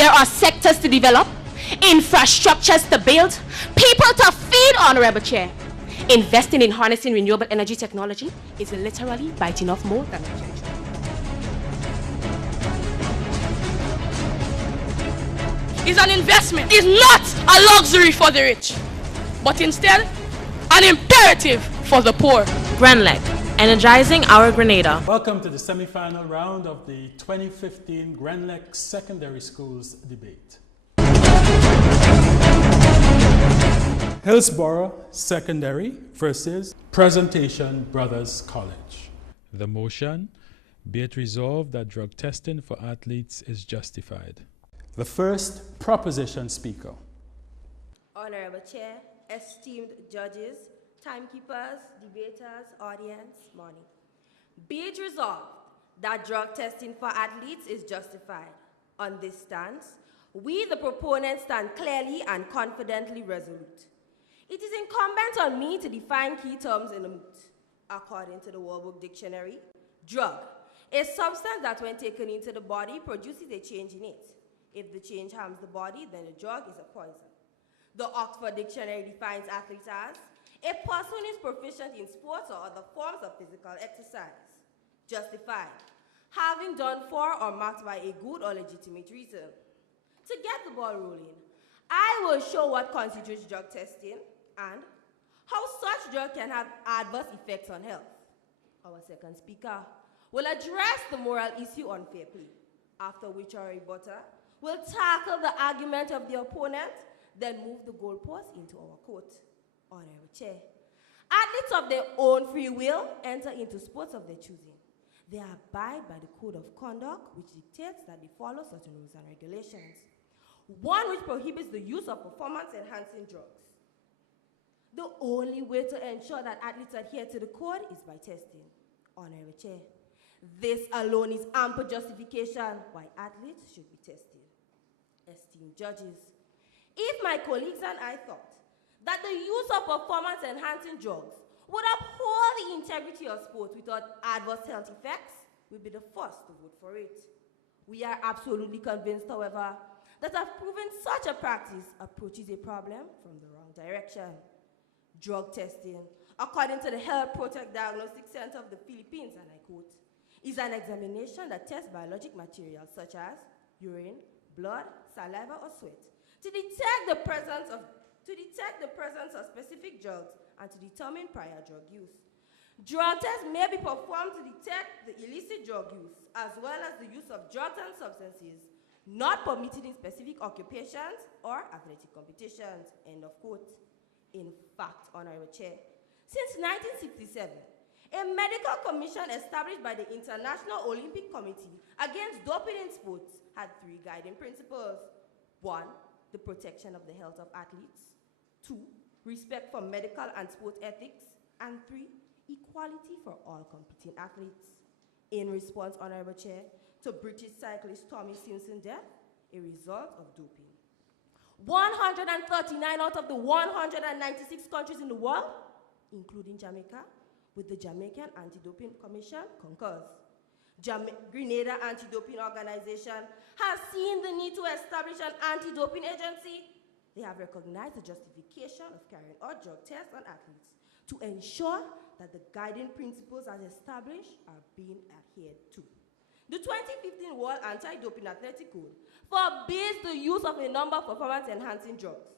There are sectors to develop, infrastructures to build, people to feed, Honorable Chair. Investing in harnessing renewable energy technology is literally biting off more than a cherry. Is an investment. Is not a luxury for the rich, but instead an imperative for the poor. Grenlec, energizing our Grenada. Welcome to the semi-final round of the 2015 Grenlec Secondary Schools debate. Hillsborough Secondary versus Presentation Brothers College. The motion, be it resolved that drug testing for athletes is justified. The first proposition speaker. Honorable Chair, esteemed judges, timekeepers, debaters, audience, morning. Be it resolved that drug testing for athletes is justified. On this stance, we the proponents stand clearly and confidently resolute. It is incumbent on me to define key terms in the moot. According to the World Book Dictionary, drug, a substance that when taken into the body produces a change in it. If the change harms the body, then the drug is a poison. The Oxford Dictionary defines athlete as a person who is proficient in sports or other forms of physical exercise. Justified, having done for or marked by a good or legitimate reason. To get the ball rolling, I will show what constitutes drug testing and how such drug can have adverse effects on health. Our second speaker will address the moral issue on fair play, after which our rebutter will tackle the argument of the opponent, then move the goalpost into our court. Honorable Chair, athletes of their own free will enter into sports of their choosing. They abide by the code of conduct which dictates that they follow certain rules and regulations. One which prohibits the use of performance-enhancing drugs. The only way to ensure that athletes adhere to the code is by testing. Honorable Chair, this alone is ample justification why athletes should be tested. Esteemed judges, if my colleagues and I thought that the use of performance-enhancing drugs would uphold the integrity of sports without adverse health effects, we'd be the first to vote for it. We are absolutely convinced, however, that have proven such a practice approaches a problem from the wrong direction. Drug testing, according to the Health Protect Diagnostic Center of the Philippines, and I quote, is an examination that tests biologic materials such as urine, blood, saliva, or sweat to detect the presence of specific drugs and to determine prior drug use. Drug tests may be performed to detect the illicit drug use as well as the use of drugs and substances not permitted in specific occupations or athletic competitions, end of quote. In fact, Honorable Chair, since 1967, a medical commission established by the International Olympic Committee against doping in sports had three guiding principles. 1, the protection of the health of athletes. 2, respect for medical and sport ethics. And 3, equality for all competing athletes. In response, Honorable Chair, to British cyclist Tommy Simpson's death, a result of doping. 139 out of the 196 countries in the world, including Jamaica, with the Jamaican Anti-Doping Commission, concurs. Grenada Anti-Doping Organization has seen the need to establish an anti-doping agency. They have recognized the justification of carrying out drug tests on athletes to ensure that the guiding principles as established are being adhered to. The 2015 World Anti-Doping Athletic Code forbids the use of a number of performance-enhancing drugs.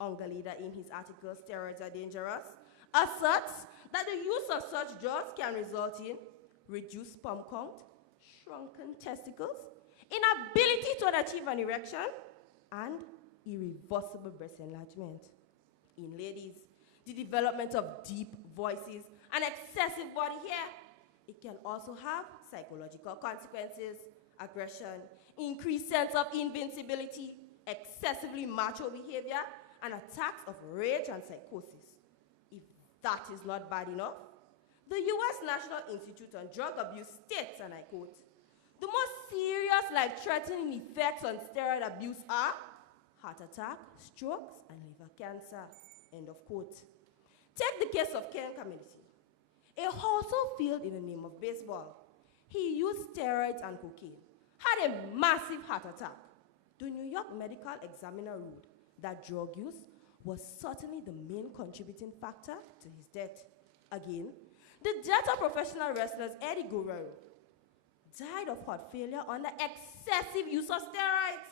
Ungalida, in his article, Steroids Are Dangerous, asserts that the use of such drugs can result in reduced sperm count, shrunken testicles, inability to achieve an erection, and irreversible breast enlargement. In ladies, the development of deep voices and excessive body hair. It can also have psychological consequences, aggression, increased sense of invincibility, excessively macho behavior, and attacks of rage and psychosis. If that is not bad enough, the U.S. National Institute on Drug Abuse states, and I quote, the most serious life-threatening effects on steroid abuse are heart attack, strokes, and liver cancer, end of quote. Take the case of Ken Community, a household field in the name of baseball. He used steroids and cocaine, had a massive heart attack, The New York Medical Examiner ruled that drug use was certainly the main contributing factor to his death. Again, the death of professional wrestlers Eddie Guerrero died of heart failure under excessive use of steroids.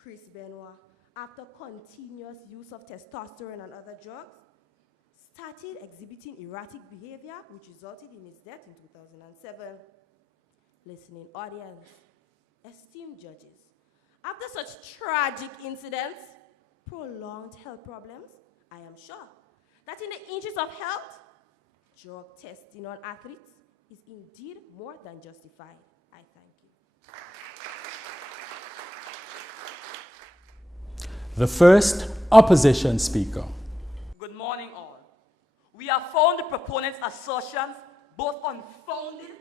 Chris Benoit, after continuous use of testosterone and other drugs, started exhibiting erratic behavior, which resulted in his death in 2007. Listening audience, esteemed judges, after such tragic incidents, prolonged health problems, I am sure that in the interest of health, drug testing on athletes is indeed more than justified. I thank you. The first opposition speaker. Good morning, all. We have found the proponents' assertions both unfounded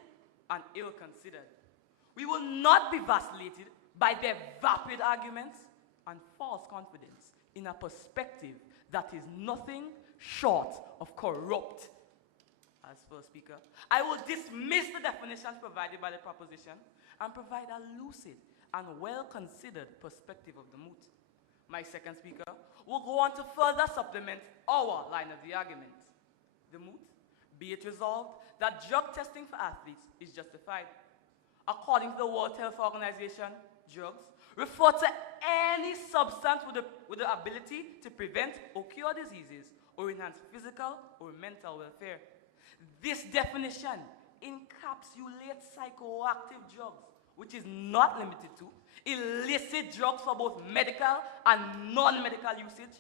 and ill-considered. We will not be vacillated by their vapid arguments and false confidence in a perspective that is nothing short of corrupt. As first speaker, I will dismiss the definitions provided by the proposition and provide a lucid and well-considered perspective of the moot. My second speaker will go on to further supplement our line of the argument. The moot, be it resolved that drug testing for athletes is justified. According to the World Health Organization, drugs refer to any substance with the ability to prevent or cure diseases or enhance physical or mental welfare. This definition encapsulates psychoactive drugs, which is not limited to illicit drugs for both medical and non-medical usage.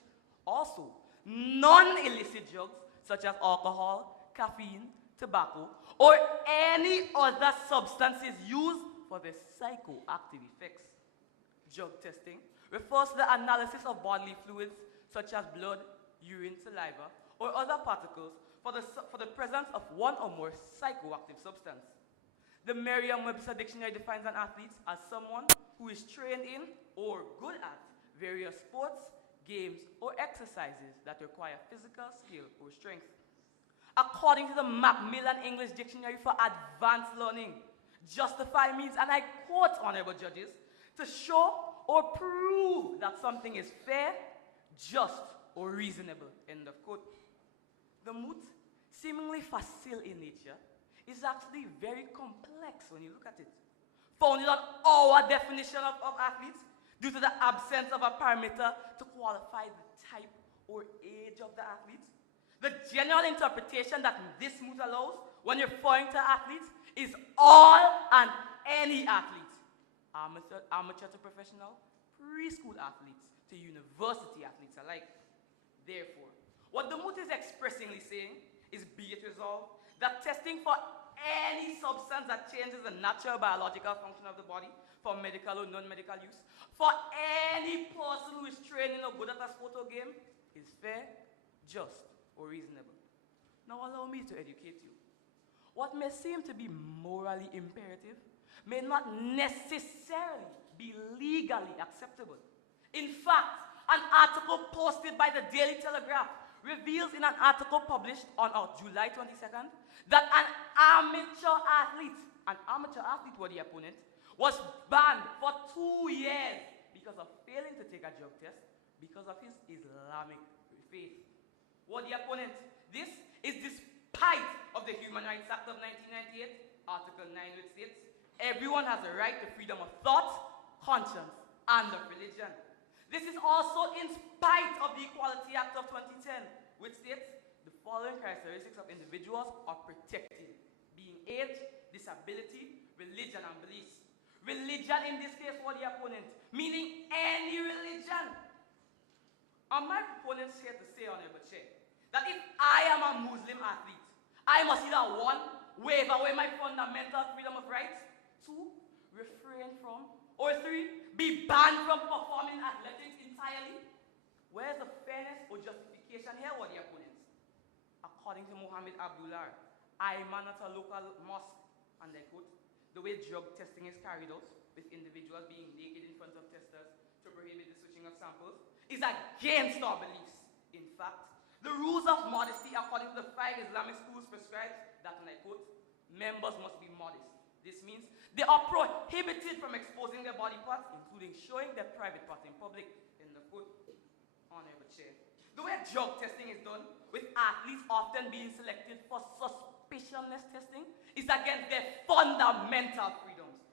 Also, non-illicit drugs such as alcohol, caffeine, tobacco, or any other substances used for their psychoactive effects. Drug testing refers to the analysis of bodily fluids such as blood, urine, saliva, or other particles for the presence of one or more psychoactive substance. The Merriam-Webster Dictionary defines an athlete as someone who is trained in or good at various sports, games, or exercises that require physical skill or strength. According to the Macmillan English Dictionary for Advanced Learning, justify means, and I quote, honorable judges, to show or prove that something is fair, just, or reasonable, end of quote. The moot, seemingly facile in nature, is actually very complex when you look at it. Founded on our definition of athletes, due to the absence of a parameter to qualify the type or age of the athlete. The general interpretation that this moot allows when referring to athletes is all and any athlete, amateur to professional, preschool athletes to university athletes alike. Therefore, what the moot is expressingly saying is, be it resolved, that testing for any substance that changes the natural biological function of the body for medical or non-medical use, for any person who is trained or good at a sport or game, is fair, just, or reasonable. Now allow me to educate you. What may seem to be morally imperative may not necessarily be legally acceptable. In fact, an article posted by the Daily Telegraph reveals in an article published on July 22nd that an amateur athlete for the opponent, was banned for 2 years because of failing to take a drug test because of his Islamic faith. What the opponent? This is despite of the Human Rights Act of 1998, Article 9, which states, everyone has a right to freedom of thought, conscience, and of religion. This is also in spite of the Equality Act of 2010, which states the following characteristics of individuals are protected, being age, disability, religion, and beliefs. Religion in this case for the opponent, meaning any religion. And my proponents here to say, Honorable Chair, that if I am a Muslim athlete, I must either 1, waive away my fundamental freedom of rights, 2, refrain from, or 3, be banned from performing athletics entirely. Where's the fairness or justification here for the opponents? According to Muhammad Abdullah, imam at a local mosque, and I quote, the way drug testing is carried out, with individuals being naked in front of testers to prohibit the switching of samples, is against our beliefs. In fact, the rules of modesty according to the 5 Islamic schools prescribe that, and I quote, members must be modest. This means They are prohibited from exposing their body parts, including showing their private parts in public. In the quote, Honorable Chair. The way drug testing is done, with athletes often being selected for suspicionless testing, is against their fundamental freedoms.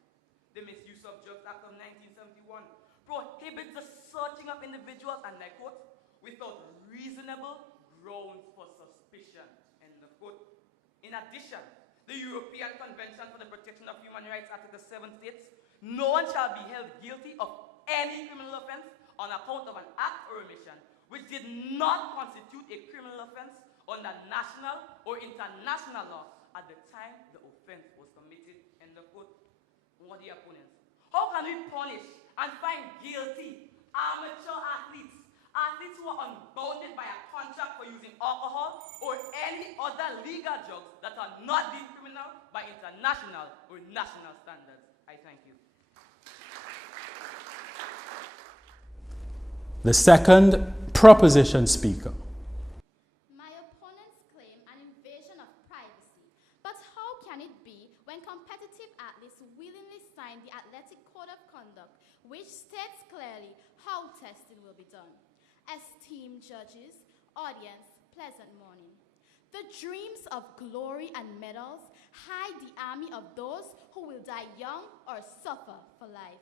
The Misuse of Drugs Act of 1971 prohibits the searching of individuals, and I quote, without reasonable grounds for suspicion. End of quote. In addition, the European Convention for the Protection of Human Rights Article 7 states, no one shall be held guilty of any criminal offense on account of an act or omission which did not constitute a criminal offense under national or international law at the time the offense was committed. End of quote. What are the opponents? How can we punish and find guilty amateur athletes? Athletes who are unbounded by a contract for using alcohol or any other legal drugs that are not deemed criminal by international or national standards. I thank you. The second proposition speaker. My opponents claim an invasion of privacy, but how can it be when competitive athletes willingly sign the Athletic Code of Conduct, which states clearly how testing will be done? Esteemed judges, audience, pleasant morning. The dreams of glory and medals hide the army of those who will die young or suffer for life.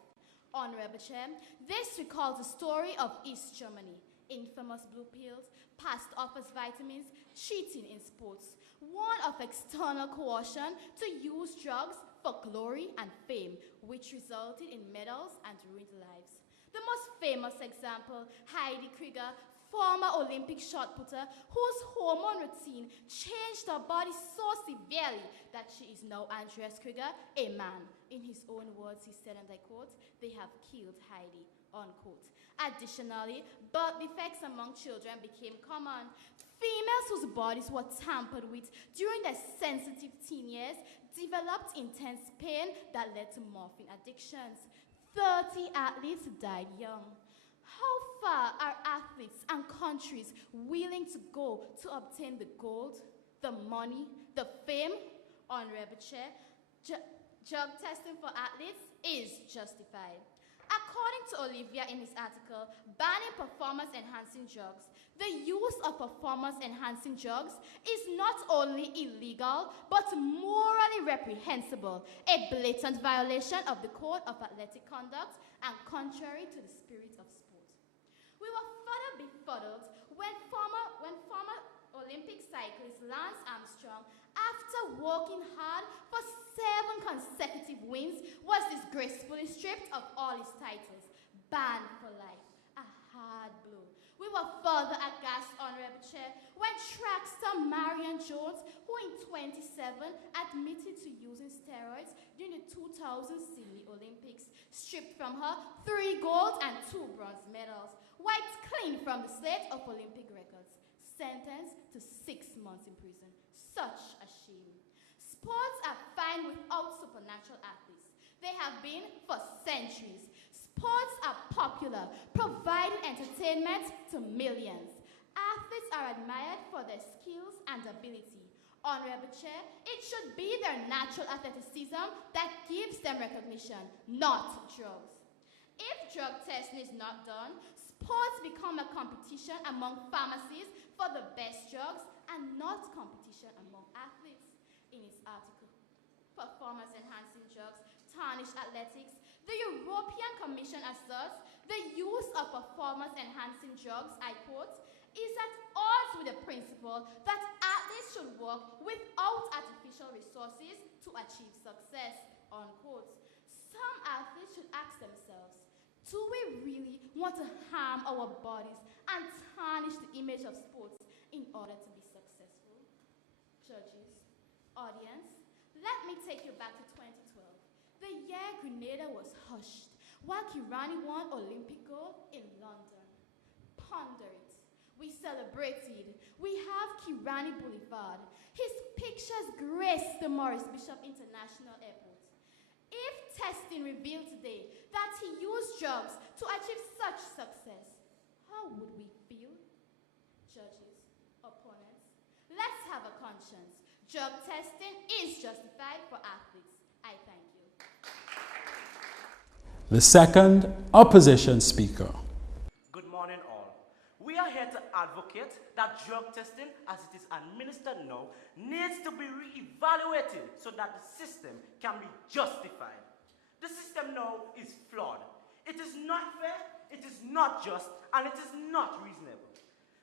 Honorable Chair, this recalls the story of East Germany, infamous blue pills, past offers vitamins, cheating in sports, one of external coercion to use drugs for glory and fame, which resulted in medals and ruined lives. The most famous example, Heidi Krieger, former Olympic shot putter, whose hormone routine changed her body so severely that she is now Andreas Krieger, a man. In his own words, he said, and I quote, "They have killed Heidi," unquote. Additionally, birth defects among children became common. Females whose bodies were tampered with during their sensitive teen years developed intense pain that led to morphine addictions. 30 athletes died young. How far are athletes and countries willing to go to obtain the gold, the money, the fame? Honorable Chair, drug testing for athletes is justified. According to Olivia in his article, banning performance-enhancing drugs, the use of performance-enhancing drugs is not only illegal, but morally reprehensible, a blatant violation of the Code of Athletic Conduct and contrary to the spirit of sport. We were further befuddled when former Olympic cyclist Lance Armstrong, after working hard for 7 consecutive wins, was disgracefully stripped of all his titles, banned for life. A hard blow. We were further aghast, Honorable Chair, when track star Marion Jones, who in 2007 admitted to using steroids during the 2000 Sydney Olympics, stripped from her 3 gold and 2 bronze medals, wiped clean from the slate of Olympic records, sentenced to 6 months in prison. Such a shame. Sports are fine without supernatural athletes. They have been for centuries. Sports are popular, providing entertainment to millions. Athletes are admired for their skills and ability. Honorable Chair, it should be their natural athleticism that gives them recognition, not drugs. If drug testing is not done, sports become a competition among pharmacies for the best drugs and not competition among athletes. In its article, Performance-Enhancing Drugs Tarnish Athletics, the European Commission asserts the use of performance-enhancing drugs, I quote, is at odds with the principle that athletes should work without artificial resources to achieve success, unquote. Some athletes should ask themselves, do we really want to harm our bodies and tarnish the image of sports in order to be successful? Judges, audience, let me take you back to 2012, the year Grenada was hushed, while Kirani won Olympic gold in London. Ponder it. We celebrated. We have Kirani Boulevard. His pictures grace the Maurice Bishop International Airport. If testing revealed today that he used drugs to achieve such success, how would we feel? Judges, opponents, let's have a conscience. Drug testing is justified for athletes. I thank you. The second opposition speaker. Good morning, all. We are here to advocate that drug testing, as it is administered now, needs to be re-evaluated so that the system can be justified. The system now is flawed. It is not fair, it is not just, and it is not reasonable.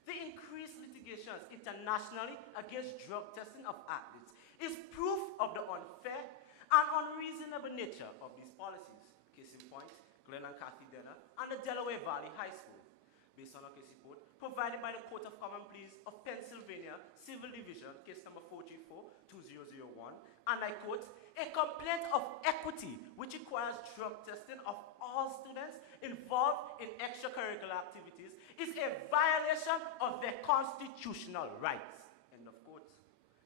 The increased litigations internationally against drug testing of athletes is proof of the unfair and unreasonable nature of these policies. Case in point, Grenlec and the Delaware Valley High School. Based on a case report provided by the Court of Common Pleas of Pennsylvania Civil Division, case number 434-2001, and I quote, a complaint of equity which requires drug testing of all students involved in extracurricular activities is a violation of their constitutional rights. End of quote.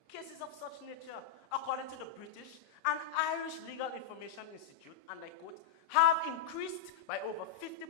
Cases of such nature, according to the British and Irish Legal Information Institute, and I quote, have increased by over 50%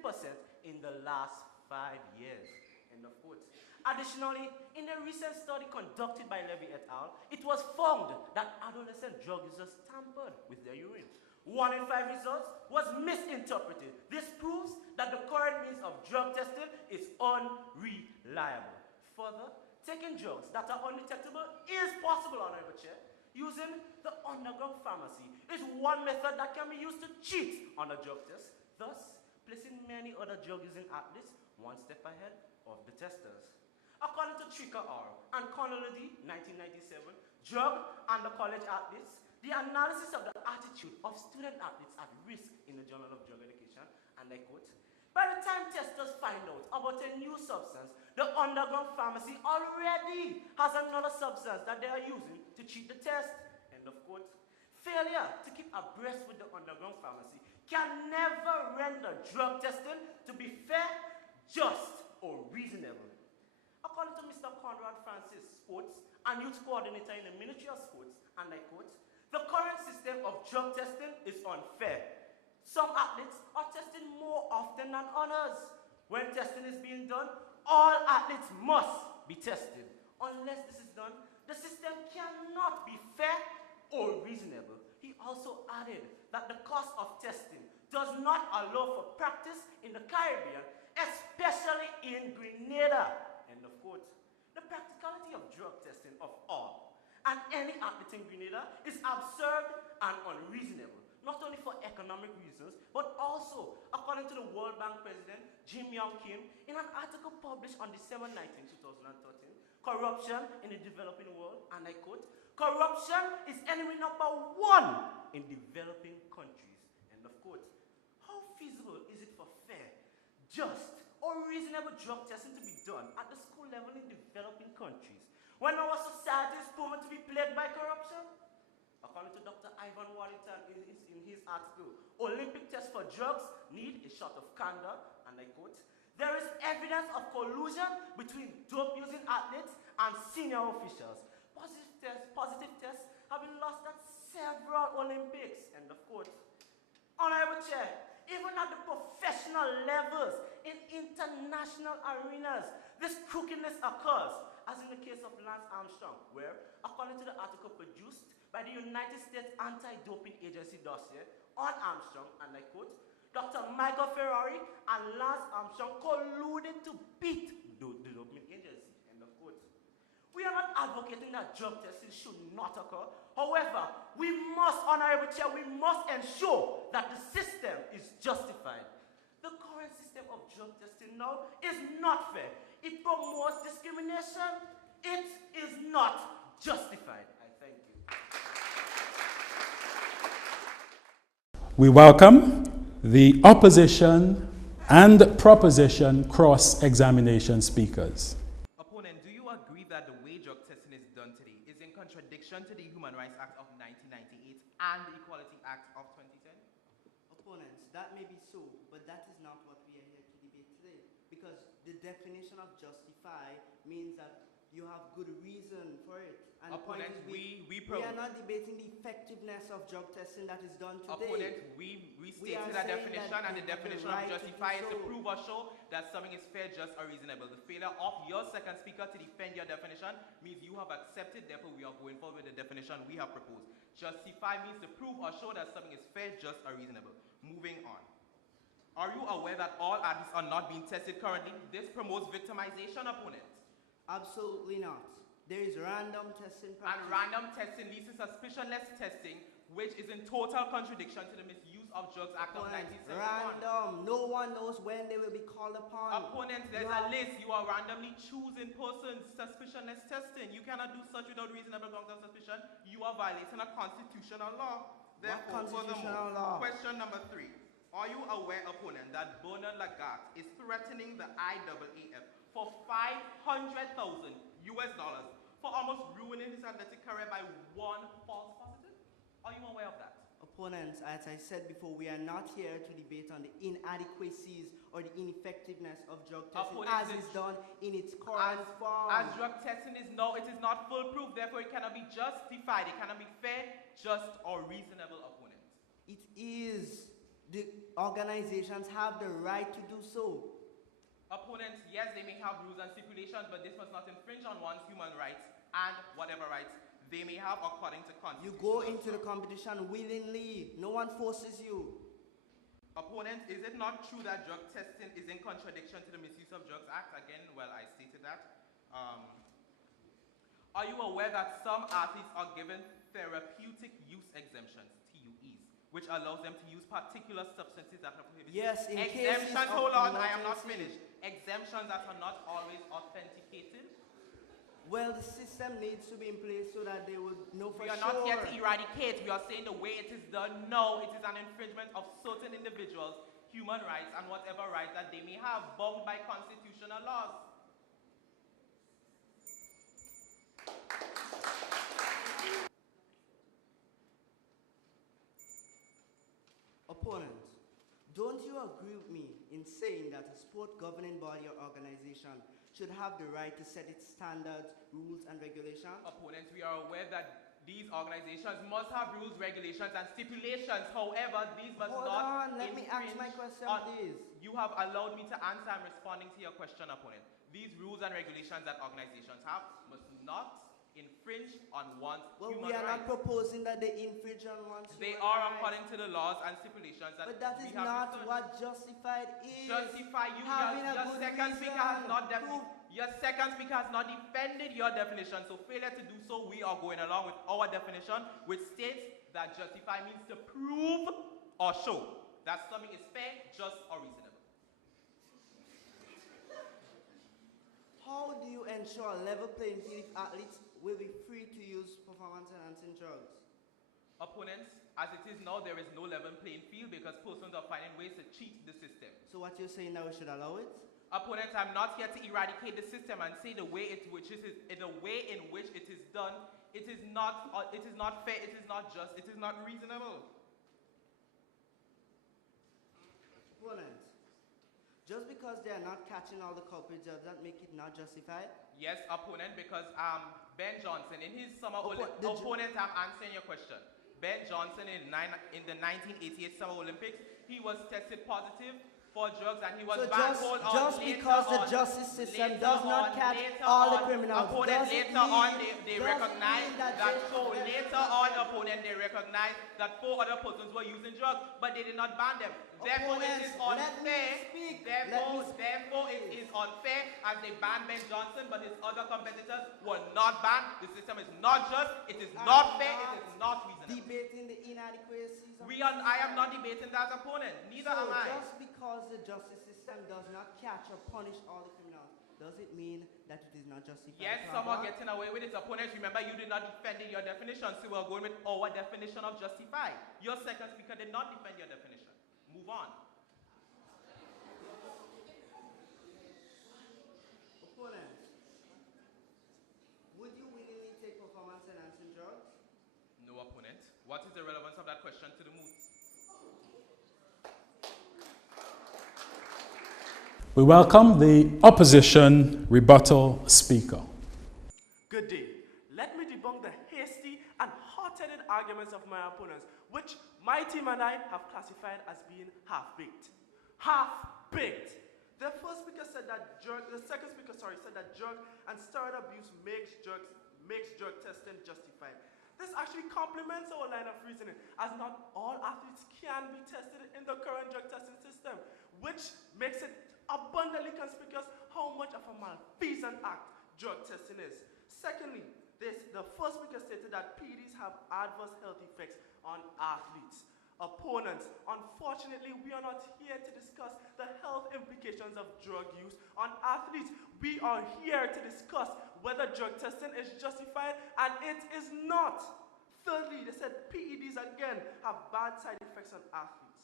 in the last 5 years. End of quote. Additionally, in a recent study conducted by Levy et al., it was found that adolescent drug users tampered with their urine. 1 in 5 results was misinterpreted. This proves that the current means of drug testing is unreliable. Further, taking drugs that are undetectable is possible, Honorable Chair. Using the underground pharmacy is one method that can be used to cheat on a drug test, thus placing many other drug-using athletes one step ahead of the testers. According to Trika R. and Connolly, 1997, Drug and the College Athletes, the analysis of the attitude of student athletes at risk in the Journal of Drug Education, and I quote, by the time testers find out about a new substance, the underground pharmacy already has another substance that they are using to cheat the test. End of quote. Failure to keep abreast with the underground pharmacy can never render drug testing to be fair, just, or reasonable. According to Mr. Conrad Francis, Sports and Youth Coordinator in the Ministry of Sports, and I quote, the current system of drug testing is unfair. Some athletes are tested more often than others. When testing is being done, all athletes must be tested. Unless this is done, the system cannot be fair or reasonable. He also added that the cost of testing does not allow for practice in the Caribbean, especially in Grenada. End of quote. The practicality of drug testing of all and any athlete in Grenada is absurd and unreasonable, not only for economic reasons, but also, according to the World Bank President Jim Young Kim, in an article published on December 19, 2013, corruption in the developing world, and I quote, corruption is enemy number 1 in developing countries. End of quote. How feasible is it for fair, just, or reasonable drug testing to be done at the school level in developing countries when our society is proven to be plagued by corruption? According to Dr. Ivan Warrington in his article, Olympic tests for drugs need a shot of candor, and I quote, there is evidence of collusion between dope-using athletes and senior officials. Positive tests have been lost at several Olympics, end of quote. Honorable Chair, even at the professional levels, in international arenas, this crookedness occurs, as in the case of Lance Armstrong, where, according to the article produced by the United States Anti-Doping Agency dossier on Armstrong, and I quote, Dr. Michael Ferrari and Lance Armstrong colluded to beat the doping agency, end of quote. We are not advocating that drug testing should not occur. However, we must, Honorable Chair, we must ensure that the system is justified. The current system of drug testing now is not fair. It promotes discrimination. It is not justified. I thank you. We welcome the opposition and proposition cross-examination speakers. Opponent, do you agree that the way drug testing is done today is in contradiction to the Human Rights Act of 1998 and the Equality Act of 2010? Opponents, that may be so, but that is not what we are here to debate today. Because the definition of justify means that you have good reason for it. And Opponent, we are not debating the effectiveness of drug testing that is done today. Opponent, we stated a definition, and the definition of justify is to prove or show that something is fair, just, or reasonable. The failure of your second speaker to defend your definition means you have accepted, therefore we are going forward with the definition we have proposed. Justify means to prove or show that something is fair, just, or reasonable. Moving on. Are you aware that all athletes are not being tested currently? This promotes victimization, opponent. Absolutely not. There is random testing And practice. random testing leads to suspicionless testing, which is in total contradiction to the Misuse of Drugs Act of 1971. Random. No one knows when they will be called upon. Opponent, there's a list. You are randomly choosing persons. Suspicionless testing. You cannot do such without reasonable grounds of suspicion. You are violating a constitutional law. Therefore, what constitutional law? Question number 3. Are you aware, opponent, that Bernard Lagat is threatening the IAAF for $500,000 for almost ruining his athletic career by one false positive? Are you aware of that? Opponents, as I said before, we are not here to debate on the inadequacies or the ineffectiveness of drug testing as is done in its current form. As drug testing is now, it is not foolproof, therefore it cannot be justified, it cannot be fair, just, or reasonable, opponent. It is. The organizations have the right to do so. Opponents, yes, they may have rules and stipulations, but this must not infringe on one's human rights and whatever rights they may have according to constitution. You go into the competition willingly. No one forces you. Opponent, is it not true that drug testing is in contradiction to the Misuse of Drugs Act? Again, well, I stated that. Are you aware that some athletes are given therapeutic use exemptions, TUEs, which allows them to use particular substances that are prohibited? Yes, in exemptions, cases of hold on, I am not emergency. finished. Exemptions that are not always authenticated. Well, the system needs to be in place so that they would know for sure. We are not here to eradicate. We are saying the way it is done now, it is an infringement of certain individuals' human rights and whatever rights that they may have, bound by constitutional laws. Opponent, don't you agree with me in saying that a sport governing body or organization should have the right to set its standards, rules, and regulations? Opponents, we are aware that these organizations must have rules, regulations, and stipulations. However, these must Hold not on, let me ask my question, please. You have allowed me to answer. I'm responding to your question, opponent. These rules and regulations that organizations have must not infringe on one's human rights. Well, we are not proposing that they infringe on one's They human are rights. according to the laws and stipulations that But that is we have not researched. what justified is. Justify you. Having a Your good second speaker has reason. not your second speaker has not defended your definition. So failure to do so, we are going along with our definition, which states that justify means to prove or show that something is fair, just, or reasonable. How do you ensure a level playing field if athletes will be free to use performance-enhancing drugs? Opponents, as it is now, there is no level playing field because persons are finding ways to cheat the system. So what you're saying now, we should allow it? Opponents, I'm not here to eradicate the system and say the way in which it is done, it is not fair, it is not just, it is not reasonable. Opponent, just because they are not catching all the culprits, does that make it not justified? Yes, opponent, because Ben Johnson, in his Summer opponent, I'm answering your question. Ben Johnson in the 1988 Summer Olympics, he was tested positive for drugs and he was banned. Just because the justice system does not catch all the criminals, opponent, later on they recognize that they recognize that 4 other persons were using drugs, but they did not ban them. Therefore, it is unfair. Therefore, it is unfair as they banned Ben Johnson, but his other competitors were not banned. The system is not just, it is not fair, it is not reasonable. Debating the inadequacies of I am not debating that, opponent. Neither am I. Just because the justice system does not catch or punish all the criminals, does it mean that it is not justified? Yes, some are getting away with it. Opponents, remember you did not defend your definition, so we are going with our definition of justified. Your second speaker did not defend your definition. Move on. Opponent, would you willingly take performance-enhancing drugs? No, opponent. What is the relevance of that question to the moot? We welcome the opposition rebuttal speaker. Good day. Let me debunk the hasty and hot-headed arguments of my opponents, which my team and I have classified as being half-baked. Half-baked! The first speaker said that the second speaker said that drug and steroid abuse makes drug testing justified. This actually complements our line of reasoning, as not all athletes can be tested in the current drug testing system, which makes it abundantly conspicuous how much of a malfeasant act drug testing is. Secondly, the first speaker stated that PEDs have adverse health effects on athletes. Opponents, unfortunately, we are not here to discuss the health implications of drug use on athletes. We are here to discuss whether drug testing is justified, and it is not. Thirdly, they said PEDs again have bad side effects on athletes.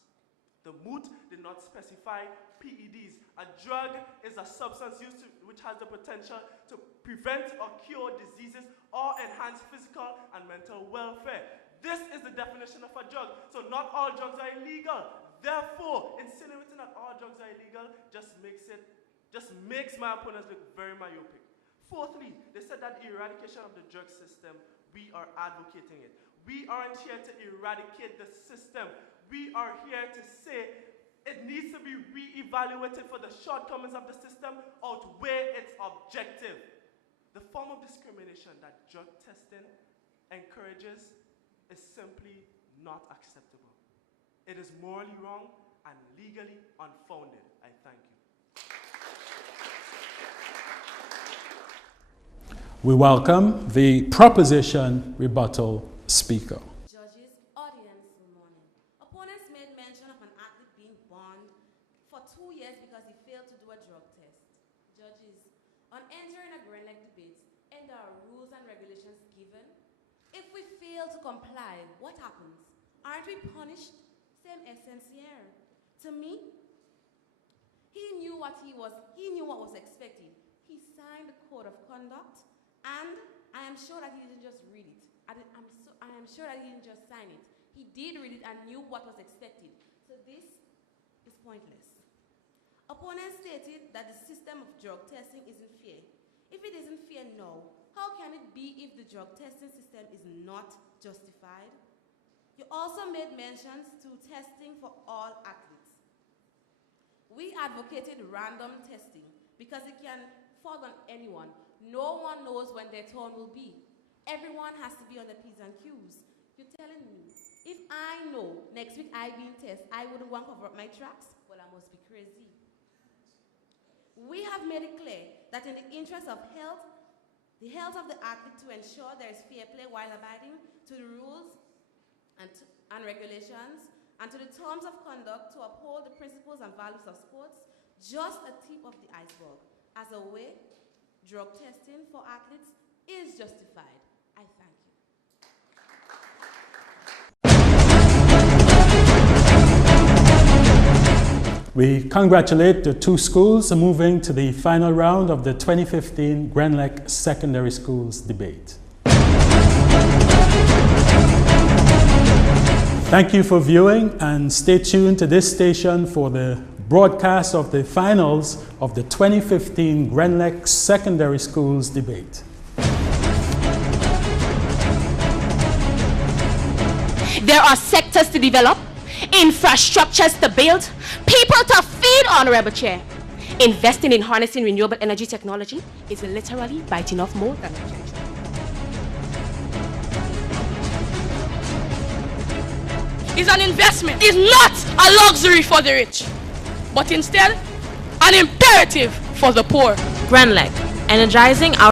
The MOOT did not specify PEDs. A drug is a substance used which has the potential to prevent or cure diseases or enhance physical and mental welfare. This is the definition of a drug. So not all drugs are illegal. Therefore, insinuating that all drugs are illegal just makes my opponents look very myopic. Fourthly, they said that the eradication of the drug system, we are advocating it. We aren't here to eradicate the system. We are here to say it needs to be re-evaluated for the shortcomings of the system outweigh its objective. The form of discrimination that drug testing encourages is simply not acceptable. It is morally wrong and legally unfounded. I thank you. We welcome the proposition rebuttal speaker. Judges, audience, good morning. Opponents made mention of an athlete being banned for 2 years because he failed to do a drug test. Judges, on entering a Grenlec debate, and there are rules and regulations given, if we fail to comply, what happens? Aren't we punished? Same essence here. To me, he knew what was expected. He signed the code of conduct, and I am sure that he didn't just read it. I am sure that he didn't just sign it. He did read it and knew what was expected. So this is pointless. Opponents stated that the system of drug testing isn't fair. If it isn't fair now, how can it be if the drug testing system is not justified? You also made mentions to testing for all athletes. We advocated random testing because it can fall on anyone. No one knows when their turn will be. Everyone has to be on the P's and Q's. You're telling me, if I know next week I being tested, I wouldn't want to cover up my tracks? Well, I must be crazy. We have made it clear that in the interest of the health of the athlete, to ensure there is fair play while abiding to the rules and regulations, and to the terms of conduct to uphold the principles and values of sports, just a tip of the iceberg. As a way, drug testing for athletes is justified. I thank you. We congratulate the two schools moving to the final round of the 2015 Grenlec Secondary Schools debate. Thank you for viewing, and stay tuned to this station for the broadcast of the finals of the 2015 Grenlec Secondary Schools debate. There are sectors to develop, infrastructures to build, people to feed, Honorable Chair. Investing in harnessing renewable energy technology is literally biting off more than a cat. Is an investment, is not a luxury for the rich, but instead an imperative for the poor. Grenlec, energizing our